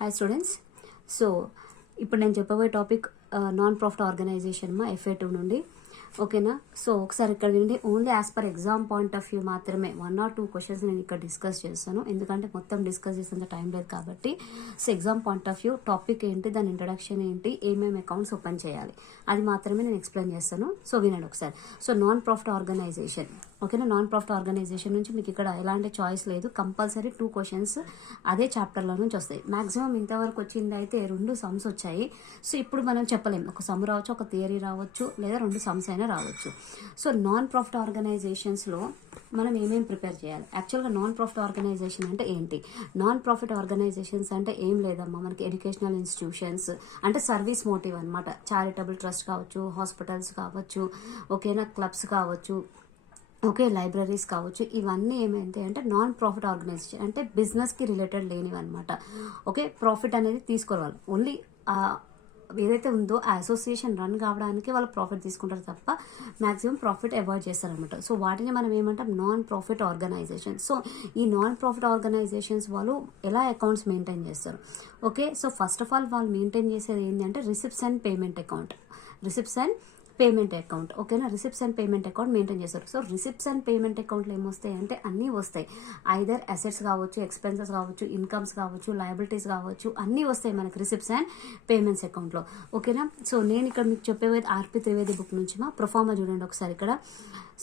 Hi students. So ఇప్పుడు నేను చెప్పబోయే టాపిక్ నాన్ ప్రాఫిట్ ఆర్గనైజేషన్ మా FA2 నుండి. ఓకేనా? సో ఒకసారి ఇక్కడ వినండి. Only as per exam point of view మాత్రమే 1 or 2 క్వశ్చన్స్ నేను ఇక్కడ డిస్కస్ చేస్తాను, ఎందుకంటే మొత్తం డిస్కస్ చేసేంత టైం లేదు కాబట్టి. So exam point of view topic ఏంటి, దాని ఇంట్రడక్షన్ ఏంటి, ఏమేమి అకౌంట్స్ ఓపెన్ చేయాలి, అది మాత్రమే నేను ఎక్స్ప్లెయిన్ చేస్తాను. సో వినండి ఒకసారి. సో నాన్ ప్రాఫిట్ ఆర్గనైజేషన్, ఓకేనా? నాన్ ప్రాఫిట్ ఆర్గనైజేషన్ నుంచి మీకు ఇక్కడ ఎలాంటి చాయిస్ లేదు, కంపల్సరీ 2 క్వశ్చన్స్ అదే చాప్టర్లో నుంచి వస్తాయి. మాక్సిమం ఇంతవరకు వచ్చింది అయితే 2 సమ్స్ వచ్చాయి. సో ఇప్పుడు మనం చెప్పలేం, ఒక సమ్ రావచ్చు, ఒక థియరీ రావచ్చు, లేదా 2 సమ్స్ అయినా రావచ్చు. సో నాన్ ప్రాఫిట్ ఆర్గనైజేషన్స్లో మనం ఏమేమి ప్రిపేర్ చేయాలి? యాక్చువల్గా నాన్ ప్రాఫిట్ ఆర్గనైజేషన్ అంటే ఏంటి? నాన్ ప్రాఫిట్ ఆర్గనైజేషన్స్ అంటే ఏం లేదమ్మా, మనకి ఎడ్యుకేషనల్ ఇన్స్టిట్యూషన్స్ అంటే సర్వీస్ మోటివ్ అనమాట. చారిటబుల్ ట్రస్ట్ కావచ్చు, హాస్పిటల్స్ కావచ్చు, ఓకేనా, క్లబ్స్ కావచ్చు, ఓకే, లైబ్రరీస్ కావచ్చు. ఇవన్నీ ఏమైంది అంటే నాన్ ప్రాఫిట్ ఆర్గనైజేషన్ అంటే బిజినెస్కి రిలేటెడ్ లేనివి అనమాట. ఓకే, ప్రాఫిట్ అనేది తీసుకోవాలి, ఓన్లీ ఏదైతే ఉందో ఆ అసోసియేషన్ రన్ కావడానికి వాళ్ళు ప్రాఫిట్ తీసుకుంటారు తప్ప మ్యాక్సిమం ప్రాఫిట్ అవాయిడ్ చేస్తారనమాట. సో వాటిని మనం ఏమంటాం, నాన్ ప్రాఫిట్ ఆర్గనైజేషన్. సో ఈ నాన్ ప్రాఫిట్ ఆర్గనైజేషన్స్ వాళ్ళు ఎలా అకౌంట్స్ మెయింటైన్ చేస్తారు? Okay, so first of all వాళ్ళు మెయింటైన్ చేసేది ఏంటంటే receipts and payment account, receipts and payment account. ఓకేనా? Receipts and payment account maintain చేస్తారు. సో రిసిప్ట్స్ అండ్ పేమెంట్ అకౌంట్లో ఏమొస్తాయి అంటే అన్నీ వస్తాయి. ఐదర్ అసెట్స్ కావచ్చు, ఎక్స్పెన్సెస్ కావచ్చు, ఇన్కమ్స్ కావచ్చు, లయబిలిటీస్ కావచ్చు, అన్నీ వస్తాయి మనకి రిసిప్ట్స్ అండ్ పేమెంట్స్ అకౌంట్లో. ఓకేనా? సో నేను ఇక్కడ మీకు చెప్పేది ఆర్పి త్రివేది బుక్ నుంచి మా ప్రొఫార్మా చూడండి ఒకసారి ఇక్కడ.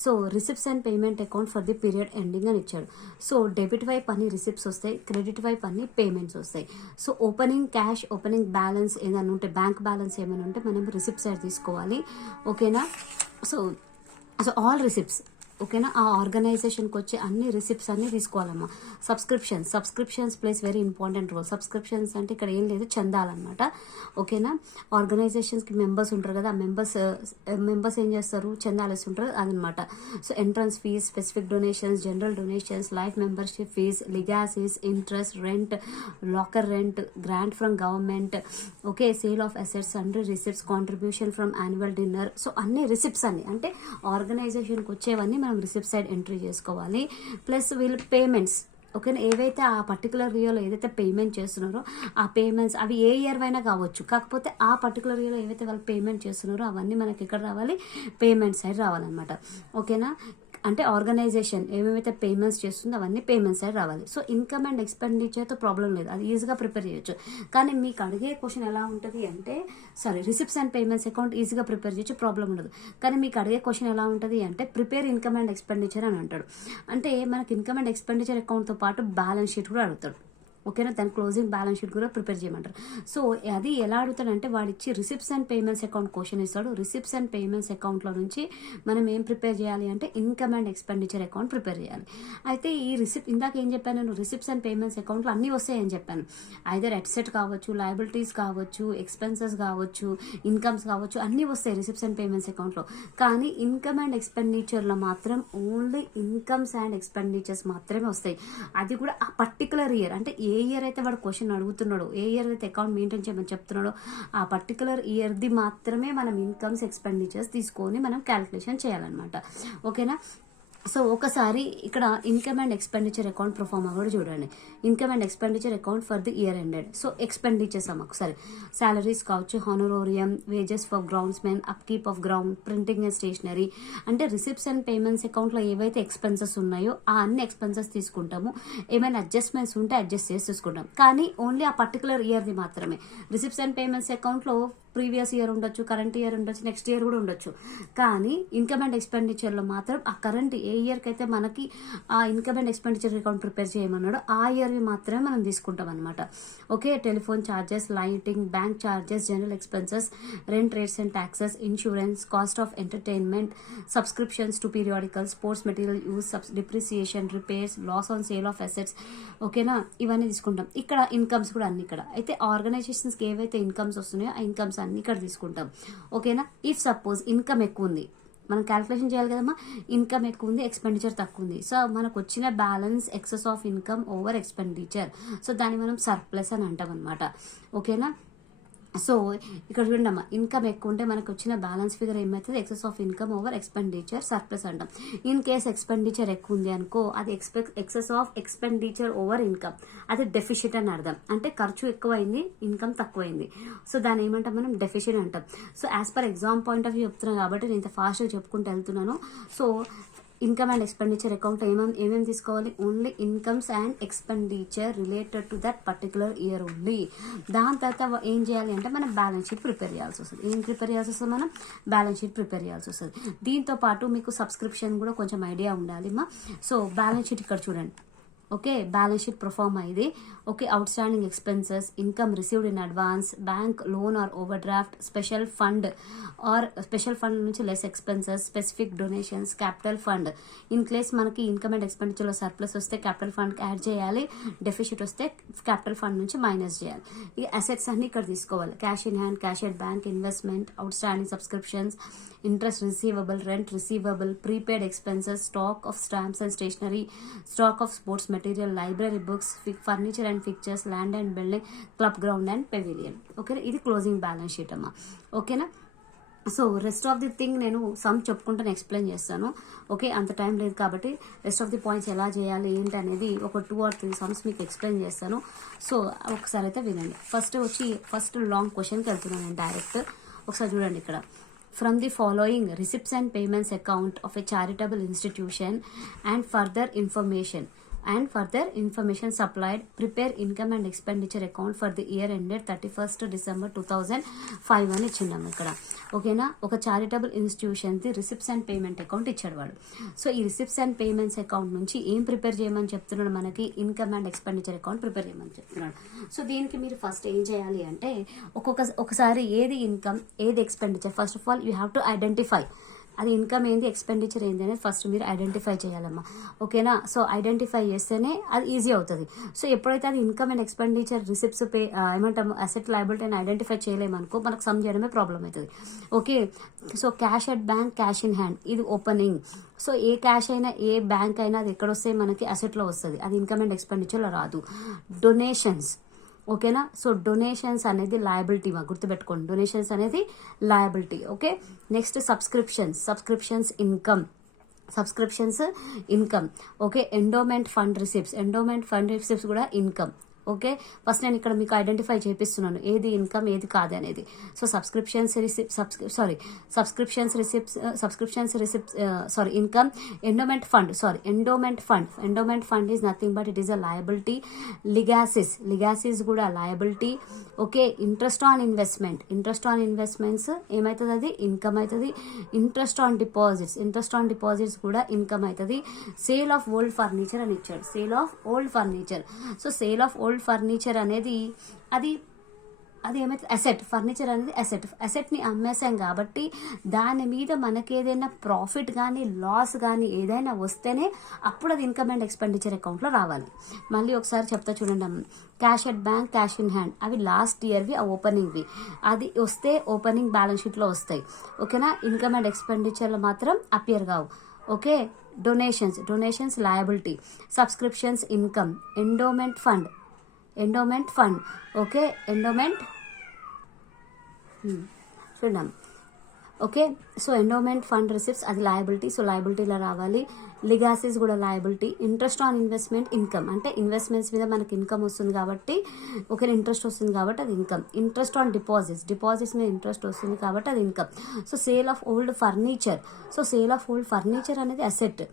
So receipts and payment account for the period ending అని ఇచ్చాడు. సో డెబిట్ వైపు అన్ని రిసిప్ట్స్ వస్తాయి, క్రెడిట్ వైపు అన్ని పేమెంట్స్ వస్తాయి. So opening cash, opening balance ఏదైనా ఉంటే, బ్యాంక్ బ్యాలెన్స్ ఏమైనా ఉంటే మనం రిసిప్ట్ సైడ్ తీసుకోవాలి. ఓకేనా? సో ఆల్ రిసిప్ట్స్, ఓకేనా, ఆ ఆర్గనైజేషన్కి వచ్చే అన్ని రిసిప్ట్స్ అన్ని తీసుకోవాలమ్మా. Subscriptions plays very important role. Subscriptions అంటే ఇక్కడ ఏం లేదు, చందాలన్నమాట. ఓకేనా? ఆర్గనైజేషన్స్కి మెంబర్స్ ఉంటారు కదా, ఆ మెంబర్స్ ఏం చేస్తారు, చందాలు ఇస్తుంటారు, అదనమాట. So entrance fee, specific donations, general donations, life membership fee, legacies, interest, rent, locker rent, grant from government, okay, sale of assets, under receipts, contribution from annual dinner. So అన్ని receipts అన్ని అంటే ఆర్గనైజేషన్కి వచ్చేవన్నీ మనం రిసిప్ట్ సైడ్ ఎంట్రీ చేసుకోవాలి. Plus వీళ్ళు payments, ఓకేనా, ఏవైతే ఆ పర్టికులర్ ఇయర్లో ఏదైతే పేమెంట్ చేస్తున్నారో ఆ పేమెంట్స్ అవి ఏ ఇయర్ అయినా కావచ్చు, కాకపోతే ఆ పర్టికులర్ ఇయర్లో ఏవైతే వాళ్ళు పేమెంట్ చేస్తున్నారో అవన్నీ మనకి ఎక్కడ రావాలి, పేమెంట్ సైడ్ రావాలన్నమాట. ఓకేనా? అంటే ఆర్గనైజేషన్ ఏమేమైతే పేమెంట్స్ చేస్తుందో అవన్నీ పేమెంట్ సైడ్ రావాలి. సో ఇన్కమ్ అండ్ ఎక్స్పెండిచర్తో ప్రాబ్లం లేదు, అది ఈజీగా ప్రిపేర్ చేయొచ్చు. కానీ మీకు అడిగే క్వశ్చన్ ఎలా ఉంటుంది అంటే, రిసిప్ట్స్ అండ్ పేమెంట్స్ అకౌంట్ ఈజీగా ప్రిపేర్ చేయొచ్చు, ప్రాబ్లం ఉండదు. కానీ మీకు అడిగే క్వశ్చన్ ఎలా ఉంటుంది అంటే, ప్రిపేర్ ఇన్కమ్ అండ్ ఎక్స్పెండిచర్ అని అంటాడు. అంటే మనకి ఇన్కమ్ అండ్ ఎక్స్పెండిచర్ అకౌంట్తో పాటు బ్యాలెన్స్ షీట్ కూడా అడుగుతాడు. ఓకేనా? దాని క్లోజింగ్ బ్యాలెన్స్ షీట్ కూడా ప్రిపేర్ చేయమంటారు. సో అది ఎలా అడుగుతాడంటే, వాడిచ్చి receipts and payments account question ఇస్తాడు. రిసిప్ట్స్ అండ్ పేమెంట్స్ అకౌంట్లో నుంచి మనం ఏం ప్రిపేర్ చేయాలి అంటే income and expenditure account prepare చేయాలి. అయితే ఈ ఇందాక ఏం చెప్పాను నేను, రిసిప్ట్స్ అండ్ పేమెంట్స్ అకౌంట్లో అన్నీ వస్తాయని చెప్పాను. ఐదర్ అసెట్ కావచ్చు, లయబిలిటీస్ కావచ్చు, ఎక్స్పెన్సెస్ కావచ్చు, ఇన్కమ్స్ కావచ్చు, అన్నీ వస్తాయి రిసిప్ట్స్ అండ్ పేమెంట్స్ అకౌంట్లో. కానీ ఇన్కమ్ అండ్ ఎక్స్పెండిచర్లో మాత్రం ఓన్లీ ఇన్కమ్స్ అండ్ ఎక్స్పెండిచర్స్ మాత్రమే వస్తాయి. అది కూడా ఆ పర్టికులర్ ఇయర్, అంటే ఏ ఇయర్ అయితే వాడు క్వశ్చన్ అడుగుతున్నాడో, ఏ ఇయర్ అయితే అకౌంట్ మెయింటైన్ చేయమని చెప్తున్నాడో ఆ పర్టికులర్ ఇయర్ది మాత్రమే మనం ఇన్కమ్స్ ఎక్స్పెండిచర్స్ తీసుకొని మనం క్యాలిక్యులేషన్ చేయాలన్నమాట. ఓకేనా? సో ఒకసారి ఇక్కడ income and expenditure account proforma కూడా చూడండి. Income and expenditure account for the year ended. So expenditures అమ్మ ఒకసారి సాలరీస్ కావచ్చు, honorarium, wages for groundsmen, upkeep of ground, printing and stationery. అంటే రిసిప్ట్స్ అండ్ పేమెంట్స్ అకౌంట్లో ఏవైతే ఎక్స్పెన్సెస్ ఉన్నాయో ఆ అన్ని ఎక్స్పెన్సెస్ తీసుకుంటాము. ఏమైనా అడ్జస్ట్మెంట్స్ ఉంటే అడ్జస్ట్ చేసి తీసుకుంటాం, కానీ ఓన్లీ ఆ పర్టికులర్ ఇయర్ది మాత్రమే. రిసిప్ట్స్ అండ్ పేమెంట్స్ అకౌంట్లో ప్రీవియస్ ఇయర్ ఉండొచ్చు, కరెంట్ ఇయర్ ఉండొచ్చు, నెక్స్ట్ ఇయర్ కూడా ఉండొచ్చు. కానీ ఇన్కమ్ అండ్ ఎక్స్పెండిచర్లో మాత్రం ఆ కరెంట్ ఏ ఇయర్కి అయితే మనకి ఆ income and expenditure account prepare చేయమన్నాడో ఆ ఇయర్వి మాత్రమే మనం తీసుకుంటాం అనమాట. Okay, telephone charges, lighting, bank charges, general expenses, rent, rates and taxes, insurance, cost of entertainment, subscriptions to periodical, sports material use, depreciation, repairs, loss on sale of assets. ఓకేనా? ఇవన్నీ తీసుకుంటాం. ఇక్కడ ఇన్కమ్స్ కూడా అన్ని ఇక్కడ. అయితే ఆర్గనైజేషన్స్కి ఏవైతే ఇన్కమ్స్ వస్తున్నాయో ఆ ఇన్కమ్స్ అన్ని ఇక్కడ తీసుకుంటాం. ఓకేనా? ఇఫ్ సపోజ్ ఇన్కమ్ ఎక్కువ ఉంది, మనం క్యాలిక్యులేషన్ చేయాలి కదమ్మా, ఇన్కమ్ ఎక్కువ ఉంది, ఎక్స్పెండిచర్ తక్కువ ఉంది. సో మనకు వచ్చిన balance excess of income over expenditure. So దాన్ని మనం సర్ప్లస్ అని అంటాం అనమాట. ఓకేనా? సో ఇక్కడ చూడండి అమ్మా, ఇన్కమ్ ఎక్కువ ఉంటే మనకు వచ్చిన బ్యాలెన్స్ ఫిగర్ ఏమవుతుంది, excess of income over expenditure surplus అంటాం. ఇన్ కేస్ ఎక్స్పెండిచర్ ఎక్కువ ఉంది అనుకో, అది excess of expenditure over income, అది డెఫిషిట్ అని అర్థం. అంటే ఖర్చు ఎక్కువైంది, ఇన్కమ్ తక్కువైంది. సో దాన్ని ఏమంటాం మనం, డెఫిషిట్ అంటాం. So as per exam point of view చెప్తున్నాను కాబట్టి నేను ఇంత ఫాస్ట్గా చెప్పుకుంటూ వెళ్తున్నాను. So income and expenditure account ఏమేమి తీసుకోవాలి, only incomes and expenditure related to that particular year only. దాని తర్వాత ఏం చేయాలి అంటే మనం బ్యాలెన్స్ షీట్ ప్రిపేర్ చేయాల్సి వస్తుంది. ఏం ప్రిపేర్ చేయాల్సి వస్తుంది, మనం బ్యాలెన్స్ షీట్ ప్రిపేర్ చేయాల్సి వస్తుంది. దీంతో పాటు మీకు సబ్స్క్రిప్షన్ కూడా కొంచెం ఐడియా ఉండాలి మా. సో బ్యాలెన్స్ షీట్ ఇక్కడ చూడండి. ఓకే, బ్యాలెన్స్ షీట్ ప్రొఫార్మా ఇది. Okay, outstanding expenses, income received in advance, bank loan or overdraft, special fund నుంచి less expenses, specific donations, capital fund. In case మనకి income and ఎక్స్పెండిచర్లో surplus వస్తే capital ఫండ్కి add చేయాలి, deficit వస్తే capital fund నుంచి minus చేయాలి. ఈ అసెట్స్ అన్ని ఇక్కడ తీసుకోవాలి. Cash in hand, cash at bank, investment, outstanding subscriptions, interest receivable, rent receivable, prepaid expenses, stock of stamps and stationery, stock of sports material, library books, furniture and fixtures, land and building, club ground and pavilion. ఓకేనా, ఇది closing balance sheet అమ్మా. ఓకేనా, so rest of the thing నేను some చెప్పుకుంటాను, explain చేస్తాను. Okay, అంత time లేదు కాబట్టి రెస్ట్ ఆఫ్ ది పాయింట్స్ ఎలా చేయాలి ఏంటి అనేది ఒక 2 or 3 సమ్స్ మీకు ఎక్స్ప్లెయిన్ చేస్తాను. సో ఒకసారి అయితే వినండి. ఫస్ట్ లాంగ్ క్వశ్చన్కి వెళ్తున్నాను నేను డైరెక్ట్. ఒకసారి చూడండి ఇక్కడ. From the following receipts and payments account of a charitable institution and further information supplied, prepare income and expenditure account for the year ended 31st December 2005 అని ఇచ్చిండాము ఇక్కడ. ఓకేనా, ఒక charitable institution the receipts and payment account ఇచ్చాడు వాడు. So ఈ receipts and payments account నుంచి ఏం prepare చేయమని చెప్తున్నాడు, మనకి income and expenditure account prepare చేయమని చెప్తున్నాడు. సో దీనికి మీరు ఫస్ట్ ఏం చేయాలి అంటే ఒకసారి ఏది ఇన్కమ్ ఏది expenditure, first of all you have to identify అది ఇన్కమ్ ఏంది ఎక్స్పెండిచర్ ఏంది అనేది ఫస్ట్ మీరు ఐడెంటిఫై చేయాలమ్మా. ఓకేనా, సో ఐడెంటిఫై చేస్తేనే అది ఈజీ అవుతుంది. సో ఎప్పుడైతే అది ఇన్కమ్ అండ్ ఎక్స్పెండిచర్ రిసిప్ట్స్ ఏమంటాము అసెట్ లయబిలిటీ అని ఐడెంటిఫై చేయలేమనుకో మనకు సమ్ చేయడమే ప్రాబ్లం అవుతుంది. Okay, so cash at bank, cash in hand ఇది ఓపెనింగ్. సో ఏ క్యాష్ అయినా ఏ బ్యాంక్ అయినా అది ఎక్కడ వస్తే మనకి అసెట్లో వస్తుంది, అది ఇన్కమ్ అండ్ ఎక్స్పెండిచర్లో రాదు. డొనేషన్స్, ఓకేనా, సో డొనేషన్స్ అనేది లయబిలిటీ మా గుర్తుపెట్టుకోండి, డొనేషన్స్ అనేది liability. Okay, next subscriptions income. Okay, endowment fund receipts కూడా ఇన్కమ్. ఓకే, ఫస్ట్ నేను ఇక్కడ మీకు ఐడెంటిఫై చేపిస్తున్నాను ఏది ఇన్కమ్ ఏది కాదు అనేది. So subscriptions receipts income. Endowment fund is nothing but it is a liability. Legacies కూడా liability. Okay, interest on investments ఏమవుతుంది, అది ఇన్కమ్ అవుతుంది. ఇంట్రెస్ట్ ఆన్ డిపాజిట్స్ కూడా ఇన్కమ్ అవుతుంది. సేల్ ఆఫ్ ఓల్డ్ ఫర్నిచర్ అని ఇచ్చాడు, sale of old furniture. So sale of old furniture అనేది అది ఏమైతే అసెట్, ఫర్నిచర్ అనేది అసెట్ని అమ్మేసాం కాబట్టి దాని మీద మనకేదైనా ప్రాఫిట్ కానీ లాస్ కానీ ఏదైనా వస్తేనే అప్పుడు అది ఇన్కమ్ అండ్ ఎక్స్పెండిచర్ అకౌంట్లో రావాలి. మళ్ళీ ఒకసారి చెప్తా చూడండి. Cash at bank, cash in hand అవి లాస్ట్ ఇయర్వి, ఆ ఓపెనింగ్వి, అది వస్తే ఓపెనింగ్ బ్యాలెన్స్ షీట్లో వస్తాయి. ఓకేనా, ఇన్కమ్ అండ్ ఎక్స్పెండిచర్లో మాత్రం అపియర్ కావు. Okay, donations liability, subscriptions income, endowment fund. Okay, చూద్దాం. Okay, so endowment fund receipts అది లయబిలిటీ, సో లయబిలిటీలో రావాలి. లిగాసిస్ కూడా liability. Interest on investment income, అంటే ఇన్వెస్ట్మెంట్స్ మీద మనకి ఇన్కమ్ వస్తుంది కాబట్టి ఓకే ఇంట్రెస్ట్ వస్తుంది కాబట్టి అది ఇన్కమ్. ఇంట్రెస్ట్ ఆన్ డిపాజిట్స్ మీద ఇంట్రెస్ట్ వస్తుంది కాబట్టి అది income. So sale of old furniture అనేది అసెట్.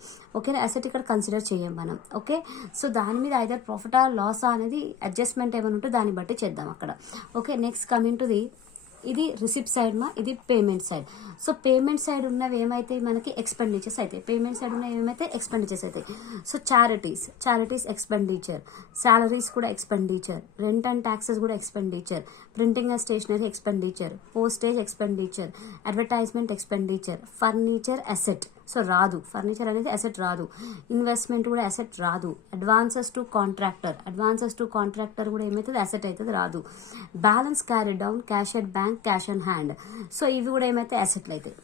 ఓకే, అసెట్ ఇక్కడ కన్సిడర్ చేయం మనం. ఓకే, సో దాని మీద ఐదర్ ప్రాఫిట్ ఆర్ లాస్ అనేది అడ్జస్ట్మెంట్ ఏమైనా ఉంటే దాన్ని బట్టి చేద్దాం అక్కడ. Okay, next coming to the ఇది రిసిప్ట్ సైడ్ ఇది payment side. So payment side ఉన్నవి ఏమైతే మనకి ఎక్స్పెండిచర్స్ అవుతాయి, పేమెంట్ సైడ్ ఉన్నవి ఏమైతే ఎక్స్పెండిచర్స్ అవుతాయి. సో చారిటీస్ ఎక్స్పెండిచర్, సాలరీస్ కూడా ఎక్స్పెండిచర్, రెంట్ అండ్ ట్యాక్సెస్ కూడా expenditure, printing and stationery expenditure, postage expenditure, advertisement expenditure, furniture asset. So రాదు, ఫర్నిచర్ అనేది అసెట్ రాదు. ఇన్వెస్ట్మెంట్ కూడా అసెట్ రాదు. అడ్వాన్సెస్ టు కాంట్రాక్టర్ కూడా ఏమవుతుంది, అసెట్ అవుతుంది, రాదు. Balance carry down, cash at bank, cash on hand. So ఇవి కూడా ఏమైతే అసెట్లు అవుతాయి.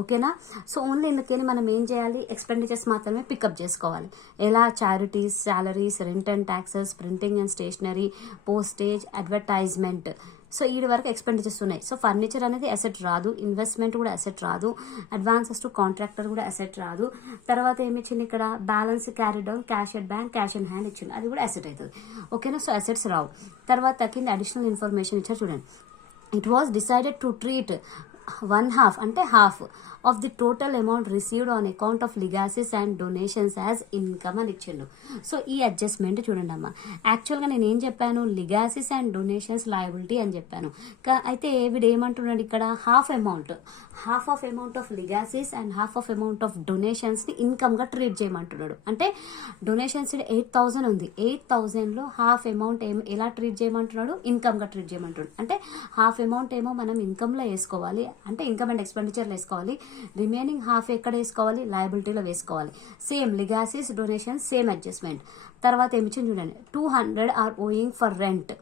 ఓకేనా, సో ఓన్లీ ఇందుకని మనం ఏం చేయాలి, ఎక్స్పెండిచర్స్ మాత్రమే పికప్ చేసుకోవాలి. ఎలా, charities, salaries, rent and taxes, printing and stationery, postage, advertisement. So ఈ వరకు ఎక్స్పెండిచర్స్ ఉన్నాయి. సో ఫర్నిచర్ అనేది అసెట్ రాదు, ఇన్వెస్ట్మెంట్ కూడా అసెట్ రాదు, అడ్వాన్సెస్ టు కాంట్రాక్టర్ కూడా అసెట్ రాదు. తర్వాత ఏమి ఇచ్చింది ఇక్కడ, balance carry down, cash at bank, cash in hand ఇచ్చింది, అది కూడా అసెట్ అవుతుంది. ఓకేనా, సో అసెట్స్ రావు. తర్వాత కింద అడిషనల్ ఇన్ఫర్మేషన్ ఇచ్చారు చూడండి. It was decided to treat 1/2 అంటే half of the total amount received on account of legacies and donations as income అని ఇచ్చిండు. సో ఈ అడ్జస్ట్మెంట్ చూడండి అమ్మా, యాక్చువల్గా నేను ఏం చెప్పాను, లిగాసీస్ అండ్ డొనేషన్స్ లయబిలిటీ అని చెప్పాను. అయితే వీడు ఏమంటున్నాడు ఇక్కడ, half of amount of legacies and half of amount of డొనేషన్స్ని ఇన్కమ్గా ట్రీట్ చేయమంటున్నాడు. అంటే డొనేషన్స్ 8,000 ఉంది, 8,000లో హాఫ్ అమౌంట్ ఎలా ట్రీట్ చేయమంటున్నాడు, ఇన్కమ్గా ట్రీట్ చేయమంటున్నాడు. అంటే హాఫ్ అమౌంట్ ఏమో మనం ఇన్కమ్లో వేసుకోవాలి, అంటే ఇన్కమ్ అండ్ ఎక్స్పెండిచర్లో వేసుకోవాలి, రిమైనింగ్ హాఫ్ ఎక్కడ వేసుకోవాలి, లయబిలిటీలో వేసుకోవాలి. Same legacies donations same adjustment. తర్వాత ఏమిచ్చింది చూడండి, 200 ఆర్ ఓయింగ్ ఫర్ రెంట్.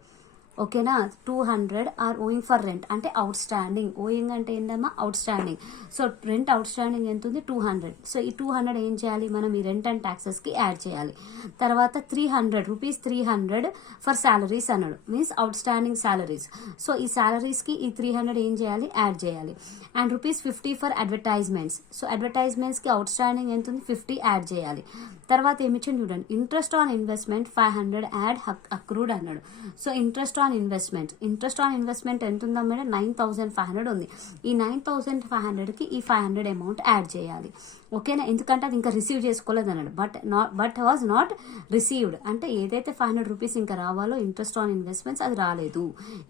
ఓకేనా, 200 ఆర్ ఓయింగ్ ఫర్ రెంట్ అంటే అవుట్ స్టాండింగ్. ఓయింగ్ అంటే ఏంటమ్మా, out standing. So rent out standing ఎంత ఉంది, 200. సో ఈ 200 ఏం చేయాలి మనం, ఈ రెంట్ అండ్ ట్యాక్సెస్కి యాడ్ చేయాలి. తర్వాత 300 రూపీస్ 300 ఫర్ శాలరీస్ అన్నాడు, means outstanding salaries. So ఈ శాలరీస్కి ఈ 300 ఏం చేయాలి, యాడ్ చేయాలి. And ₹50 for advertisements. సో అడ్వర్టైజ్మెంట్స్కి అవుట్ స్టాండింగ్ ఎంత ఉంది, 50 యాడ్ చేయాలి. తర్వాత ఏమిచ్చింది చూడండి, interest on investment 500 add accrued అన్నాడు. సో ఇంట్రెస్ట్ ఆన్ ఇన్వెస్ట్మెంట్ ఎంత ఉందా మేడం, 9,500 ఉంది. ఈ 9,500కి ఈ 500 అమౌంట్ యాడ్ చేయాలి. ఓకేనా, ఎందుకంటే అది ఇంకా రిసీవ్ చేసుకోలేదు అన్నాడు. బట్ వాజ్ నాట్ రిసీవ్డ్ అంటే ఏదైతే 500 రూపీస్ ఇంకా రావాలో ఇంట్రెస్ట్ ఆన్ ఇన్వెస్ట్మెంట్స్ అది రాలేదు,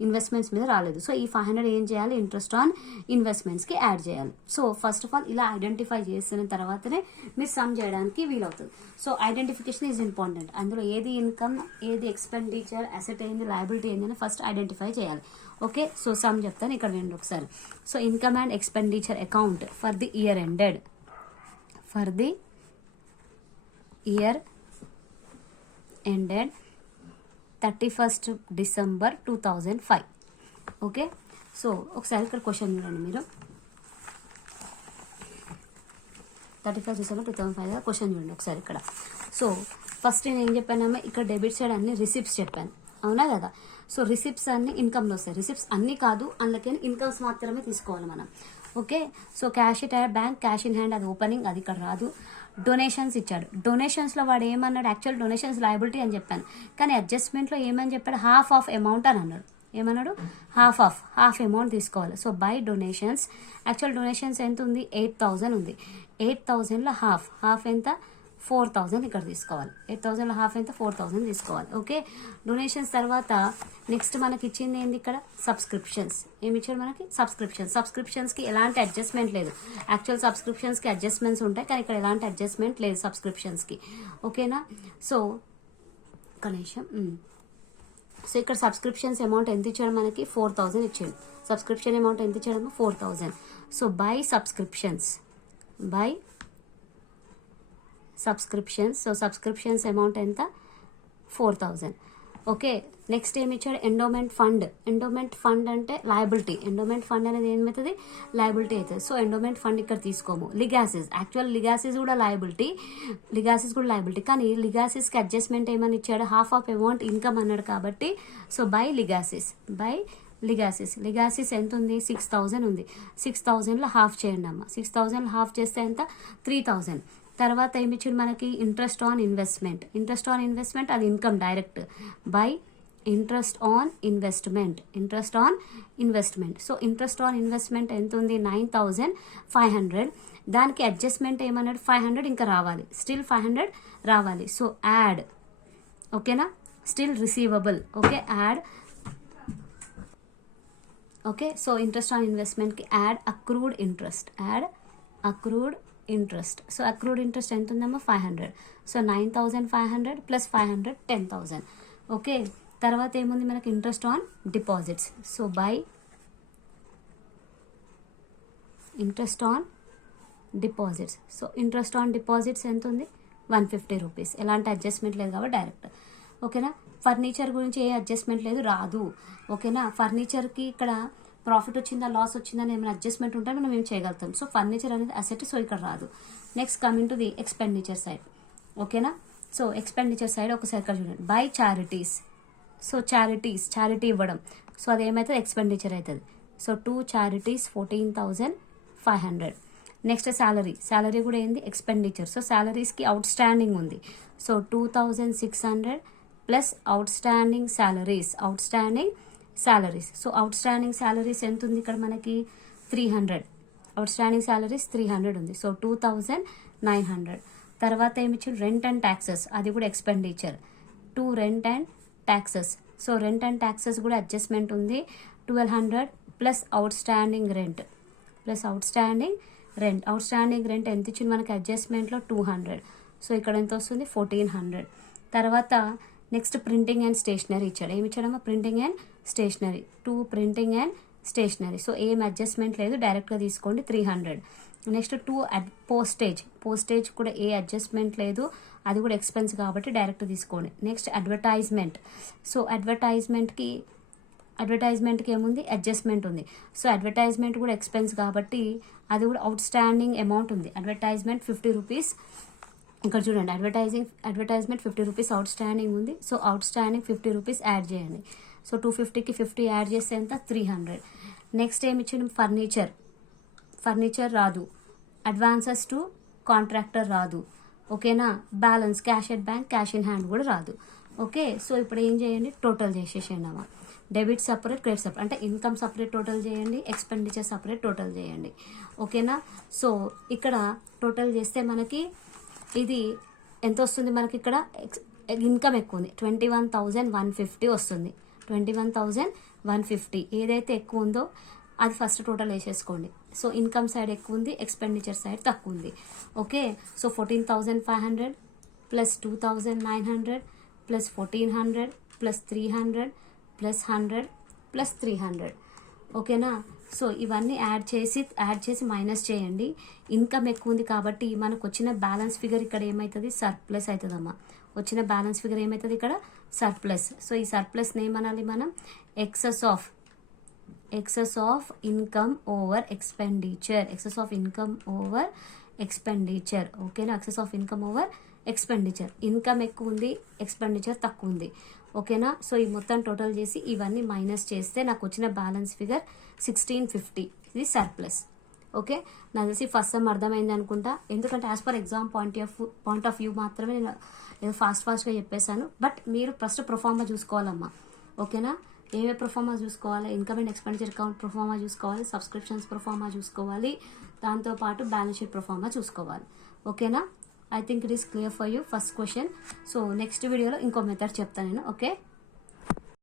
ఇన్వెస్ట్మెంట్స్ మీద రాలేదు. సో ఈ 500 ఏం చేయాలి, ఇంట్రెస్ట్ ఆన్ ఇన్వెస్ట్మెంట్స్కి యాడ్ చేయాలి. సో ఫస్ట్ ఆఫ్ ఆల్ ఇలా ఐడెంటిఫై చేసిన తర్వాతనే మీరు సమ్ చేయడానికి వీలవుతుంది. So identification is important. అందులో ఏది ఇన్కమ్, ఏది ఎక్స్పెండిచర్, అసెట్ ఏంది, లయబిలిటీ ఏంది అని ఫస్ట్ ఐడెంటిఫై చేయాలి. ఓకే, సో సమ్ చెప్తాను ఇక్కడ వినండి ఒకసారి. So income and expenditure account for the year ended, for the year ended 31st December 2005. Okay, so ఒకసారి ఇక్కడ క్వశ్చన్ చూడండి మీరు, 31st December 2005 క్వశ్చన్ చూడండి ఒకసారి ఇక్కడ. సో ఫస్ట్ నేను ఏం చెప్పానమ్మా, ఇక్కడ డెబిట్ సైడ్ అన్ని రిసిప్ట్స్ చెప్పాను, అవునా కదా. సో రిసిప్ట్స్ అన్ని ఇన్కమ్లో వస్తాయి, రిసిప్ట్స్ అన్నీ కాదు, అందులోకి ఇన్కమ్స్ మాత్రమే తీసుకోవాలి మనం. Okay, so cash it bank, cash in hand అది ఓపెనింగ్, అది ఇక్కడ రాదు. డొనేషన్స్ ఇచ్చాడు, డొనేషన్స్లో వాడు ఏమన్నాడు, యాక్చువల్ డొనేషన్స్ లయబిలిటీ అని చెప్పాను, కానీ అడ్జస్ట్మెంట్లో ఏమని చెప్పాడు, హాఫ్ ఆఫ్ అమౌంట్ అని అన్నాడు. ఏమన్నాడు, హాఫ్ అమౌంట్ తీసుకోవాలి. So by donations, actual donations ఎంత ఉంది, 8,000 ఉంది. 8,000లో హాఫ్ ఎంత, 4,000 ఇక్కడ తీసుకోవాలి. 8,000లో హాఫ్ ఎంత, 4,000 తీసుకోవాలి. ఓకే, డొనేషన్స్ తర్వాత నెక్స్ట్ మనకి ఇచ్చింది ఏంది ఇక్కడ, సబ్స్క్రిప్షన్స్. ఏమి ఇచ్చాడు మనకి, సబ్స్క్రిప్షన్స్కి ఎలాంటి అడ్జస్ట్మెంట్ లేదు. యాక్చువల్ సబ్స్క్రిప్షన్స్కి అడ్జస్ట్మెంట్స్ ఉంటాయి, కానీ ఇక్కడ ఎలాంటి అడ్జస్ట్మెంట్ లేదు సబ్స్క్రిప్షన్స్కి. ఓకేనా, సో కనీసం సో ఇక్కడ సబ్స్క్రిప్షన్స్ అమౌంట్ ఎంత ఇచ్చాడు మనకి, 4,000 ఇచ్చాడు. సబ్స్క్రిప్షన్ అమౌంట్ ఎంత ఇచ్చాడమ్మా, 4,000. So by subscriptions, so subscriptions amount ఎంత, 4,000. ఓకే, నెక్స్ట్ ఏమి ఇచ్చాడు, ఎండోమెంట్ ఫండ్ అంటే లయబిలిటీ. ఎండోమెంట్ ఫండ్ అనేది ఏమవుతుంది, లయబిలిటీ అవుతుంది. సో ఎండోమెంట్ ఫండ్ ఇక్కడ తీసుకోము. లిగాసిస్, యాక్చువల్ లిగాసిస్ కూడా లయబిలిటీ, కానీ లిగాసిస్కి అడ్జస్ట్మెంట్ ఏమని ఇచ్చాడు, హాఫ్ ఆఫ్ అమౌంట్ ఇన్కమ్ అన్నాడు కాబట్టి, సో బై లిగాసిస్ ఎంత ఉంది, 6,000 ఉంది. 6,000లో హాఫ్ చేయండి అమ్మ. 6,000లో హాఫ్ చేస్తే ఎంత, 3,000. తర్వాత ఏమి ఇచ్చింది మనకి, ఇంట్రెస్ట్ ఆన్ ఇన్వెస్ట్మెంట్ అది income direct, by interest on investment. So interest on investment ఎంత ఉంది, 9,500. దానికి అడ్జస్ట్మెంట్ ఏమన్నాడు, 500 ఇంకా రావాలి, స్టిల్ 500 రావాలి. సో యాడ్, ఓకేనా, still receivable. Okay, add. Okay, so interest on ఇన్వెస్ట్మెంట్కి add accrued interest. So accrued interest ఎంత ఉందమ్మా, 500. So 9,500 plus 500 10,000. ఓకే, తర్వాత ఏముంది మనకి, interest on deposits. So by interest on deposits. So interest on deposits ఎంత ఉంది, 150 rupees. ఎలాంటి అడ్జస్ట్మెంట్ లేదు కాబట్టి డైరెక్ట్. ఓకేనా, ఫర్నిచర్ గురించి ఏ అడ్జస్ట్మెంట్ లేదు, రాదు. ఓకేనా, ఫర్నిచర్కి ఇక్కడ ప్రాఫిట్ వచ్చిందా, లాస్ వచ్చిందని ఏమైనా అడ్జస్ట్మెంట్ ఉంటే మనం ఏం చేయగలుగుతాం. సో ఫర్నిచర్ అనేది అసెట్, సో ఇక్కడ రాదు. Next coming to the expenditure side. ఓకేనా, సో ఎక్స్పెండిచర్ సైడ్ ఒకసారి ఇక్కడ చూడండి, బై చారిటీస్. సో చారిటీ ఇవ్వడం. సో అదేమవుతుంది ఎక్స్పెండిచర్ అవుతుంది. So 2 charities 14,500. నెక్స్ట్ శాలరీ కూడా ఏంది ఎక్స్పెండిచర్. సో శాలరీస్కి అవుట్ స్టాండింగ్ ఉంది. So 2,600 plus out standing salaries. So out standing salaries ఎంత ఉంది ఇక్కడ మనకి 300. అవుట్ స్టాండింగ్ శాలరీస్ 300 ఉంది. సో 2,900. తర్వాత ఏమి ఇచ్చింది రెంట్ అండ్ ట్యాక్సెస్, అది కూడా expenditure. 2 rent and taxes. So rent and taxes కూడా అడ్జస్ట్మెంట్ ఉంది 1,200 plus out standing rent. Out standing rent ఎంత ఇచ్చింది మనకి అడ్జస్ట్మెంట్లో 200. సో ఇక్కడ ఎంత వస్తుంది 1,400. తర్వాత నెక్స్ట్ ప్రింటింగ్ అండ్ స్టేషనరీ ఇచ్చాడు. ఏమి ఇచ్చాడమ్మా printing and stationery. 2 printing and stationery. So ఏం అడ్జస్ట్మెంట్ లేదు, డైరెక్ట్గా తీసుకోండి 300. నెక్స్ట్ 2 పోస్టేజ్ కూడా ఏ అడ్జస్ట్మెంట్ లేదు, అది కూడా ఎక్స్పెన్స్ కాబట్టి డైరెక్ట్ తీసుకోండి. Next advertisement. సో అడ్వర్టైజ్మెంట్కి ఏముంది అడ్జస్ట్మెంట్ ఉంది. సో అడ్వర్టైజ్మెంట్ కూడా ఎక్స్పెన్స్ కాబట్టి అది కూడా అవుట్ స్టాండింగ్ అమౌంట్ ఉంది. Advertisement 50 rupees. ఇక్కడ చూడండి అడ్వర్టైజ్మెంట్ 50 రూపీస్ అవుట్ స్టాండింగ్ ఉంది. So out standing 50 rupees add చేయండి. సో 250కి 50 యాడ్ చేస్తే ఎంత 300. నెక్స్ట్ ఏమి ఇచ్చింది ఫర్నిచర్ రాదు. అడ్వాన్సెస్ టు కాంట్రాక్టర్ రాదు. ఓకేనా. Balance cash at bank, cash in hand కూడా రాదు. ఓకే. సో ఇప్పుడు ఏం చేయండి టోటల్ చేసేసేయండి అమ్మా. Debit separate, credit separate. అంటే ఇన్కమ్ సపరేట్ టోటల్ చేయండి, ఎక్స్పెండిచర్ సపరేట్ టోటల్ చేయండి. ఓకేనా. సో ఇక్కడ టోటల్ చేస్తే మనకి ఇది ఎంత వస్తుంది మనకి ఇక్కడ ఇన్కమ్ ఎక్కువ ఉంది 21,150 వస్తుంది. 21,150 ఏదైతే ఎక్కువ ఉందో అది ఫస్ట్ టోటల్ వేసేసుకోండి. సో ఇన్కమ్ సైడ్ ఎక్కువ ఉంది, ఎక్స్పెండిచర్ సైడ్ తక్కువ ఉంది. Okay. So 14,500 plus 2,900 plus 1,400 plus 300 plus 100 plus 300. ఓకేనా. సో ఇవన్నీ యాడ్ చేసి మైనస్ చేయండి. ఇన్కమ్ ఎక్కువ ఉంది కాబట్టి మనకు వచ్చిన బ్యాలెన్స్ ఫిగర్ ఇక్కడ ఏమవుతుంది సర్ప్లస్ అవుతుందమ్మా. వచ్చిన బ్యాలెన్స్ ఫిగర్ ఏమవుతుంది ఇక్కడ సర్ప్లస్. సో ఈ సర్ప్లస్ని ఏమనాలి మనం excess of income over expenditure. ఓకేనా. Excess of income over expenditure. Income ఎక్కువ ఉంది, ఎక్స్పెండిచర్ తక్కువ ఉంది. ఓకేనా. సో ఈ మొత్తం టోటల్ చేసి ఇవన్నీ మైనస్ చేస్తే నాకు వచ్చిన బ్యాలెన్స్ ఫిగర్ 1650. ఇది సర్ప్లస్. ఓకే. నాకు తెలిసి ఫస్ట్ టైం అర్థమైంది అనుకుంటా. ఎందుకంటే as per exam point of view మాత్రమే నేను ఏదో ఫాస్ట్గా చెప్పేశాను. బట్ మీరు ఫస్ట్ ప్రొఫార్మా చూసుకోవాలమ్మా. ఓకేనా. ఏమే ప్రొఫార్మా చూసుకోవాలి, income and expenditure account proforma చూసుకోవాలి, సబ్స్క్రిప్షన్స్ ప్రొఫార్మా చూసుకోవాలి, దాంతోపాటు బ్యాలెన్స్ షీట్ ప్రొఫార్మా చూసుకోవాలి. ఓకేనా. I think it is clear for you first question. So next వీడియోలో ఇంకో మెథడ్ చెప్తాను నేను. ఓకే.